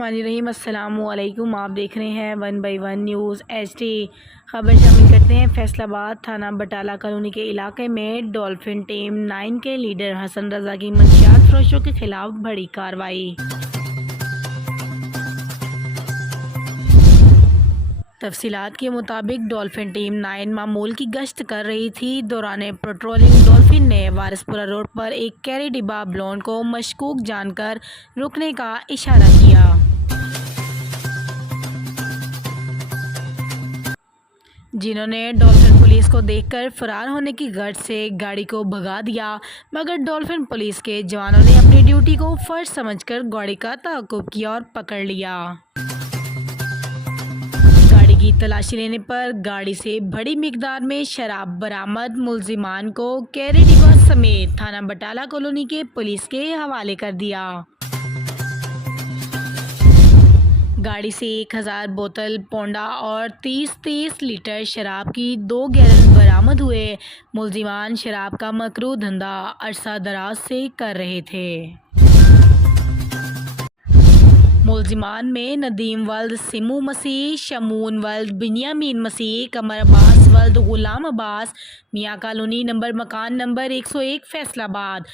बिस्मिल्लाहिर्रहमानिर्रहीम। अस्सलामुअलैकुम। आप देख रहे हैं 1 बाई 1 न्यूज़ HD। खबर शामिल करते हैं फैसलाबाद थाना बटाला कॉलोनी के इलाके में डॉल्फिन टीम 9 के लीडर हसन रज़ा की मंशियात फरोशों के खिलाफ बड़ी कार्रवाई। तफसीलात के मुताबिक डॉल्फिन टीम 9 मामूल की गश्त कर रही थी। दौरान पेट्रोलिंग डॉल्फिन ने वारिसपुरा रोड पर एक कैरी डिब्बा ब्लोन को मशकूक जानकर रुकने का इशारा किया। जिन्होंने डॉल्फिन पुलिस को देखकर फरार होने की गर्ज से गाड़ी को भगा दिया, मगर डॉल्फिन पुलिस के जवानों ने अपनी ड्यूटी को फर्ज समझकर गाड़ी का ताक़ुब किया और पकड़ लिया। गाड़ी की तलाशी लेने पर गाड़ी से बड़ी मिकदार में शराब बरामद। मुलजिमान को कैरी डिब्बा समेत थाना बटाला कॉलोनी के पुलिस के हवाले कर दिया। गाड़ी से 1000 बोतल पोंडा और 30 लीटर शराब की 2 गैलन बरामद हुए। मुलजिमान शराब का मकरू धंधा अरसा दराज से कर रहे थे। मुलजिमान में नदीम वल्द सिमू मसीह, शमून वल्द बिन्यामीन मसीह, कमर अब्बास वल्द गुलाम अब्बास, मियाँ कॉलोनी नंबर मकान नंबर 101 फैसलाबाद।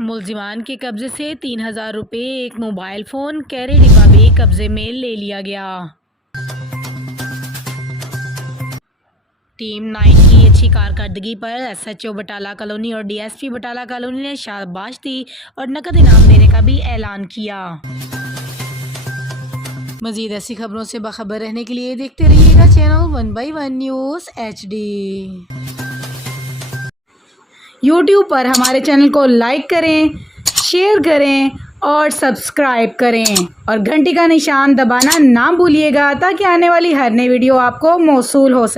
मुलजिमान के कब्जे से 3000 रुपये, एक मोबाइल फ़ोन, कैरी डिब्बा भी कब्जे में ले लिया गया। टीम 9 की अच्छी कारकर्दगी पर SHO बटाला कॉलोनी और DSP बटाला कॉलोनी ने शाबाश दी और नकद इनाम देने का भी ऐलान किया। मज़ीद ऐसी खबरों से बाखबर रहने के लिए देखते रहिएगा channel 1 by 1 news HD। YouTube पर हमारे चैनल को लाइक करें, शेयर करें और सब्सक्राइब करें और घंटी का निशान दबाना ना भूलिएगा ताकि आने वाली हर नई वीडियो आपको मौसूल हो सके।